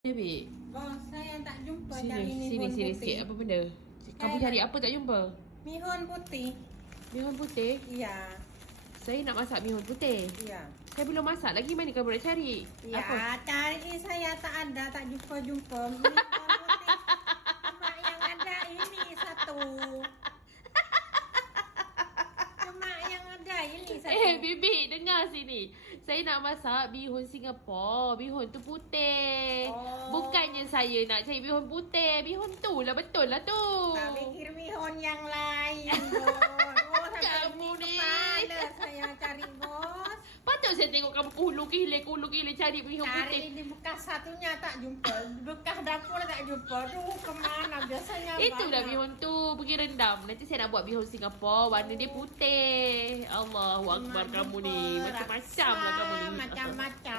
Babe. Oh, saya tak jumpa Sini, cari mihun sini putih. sikit. Apa benda? Kamu cari apa tak jumpa? Mihun putih. Mihun putih? Iya. Saya nak masak mihun putih. Iya. Saya belum masak lagi. Mana kamu nak cari? Ya, Apa? cari saya tak ada, tak jumpa-jumpa. Mihun putih. Cuma yang ada ini satu. Cuma yang ada ini satu. Bibi, dengar sini. Saya nak masak bihun Singapura. Bihun tu putih. Oh. Bukannya saya nak cari bihun putih. Bihun tu lah, betul lah tu. Tak fikir mihun yang lain, bos. Oh, sampai Kamu ni. kepala saya cari, bos. Patut saya tengok kamu kulu gila cari bihun putih. Cari di bekas satunya tak jumpa. Di bekas dapur tak jumpa. Duh, kemana biasanya? Itulah banyak. bihun tu. Pergi rendam. Nanti saya nak buat bihun Singapura. Warna dia putih. Allahu Akbar kamu ni. Macam-macam lah kamu ni. Macam-macam.